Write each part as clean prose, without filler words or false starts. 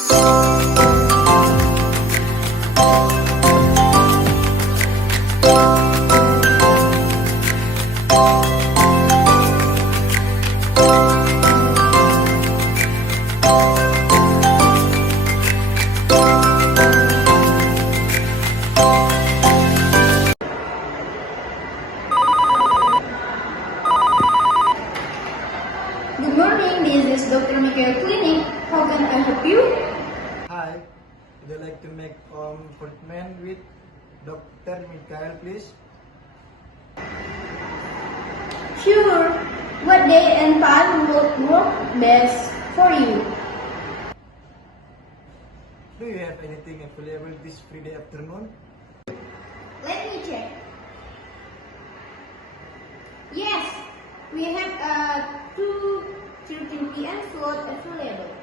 Good morning, this is Dr. Michael Clinic. How can I help you? Hi, would you like to make appointment with Dr. Michael, please? Sure. What day and time will work best for you? Do you have anything available this Friday afternoon? Let me check. Yes, we have a 2:13 p.m. slot available.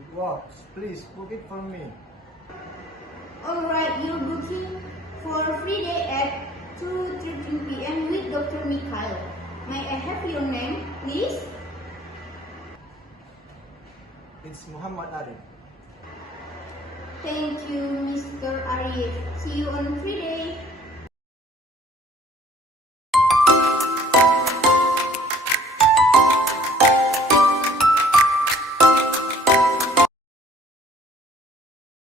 It works. Please book it for me. Alright, you're booking for Friday at 2:13 p.m. with Dr. Mikhail. May I have your name, please? It's Muhammad Arif. Thank you, Mr. Arif. See you on Friday.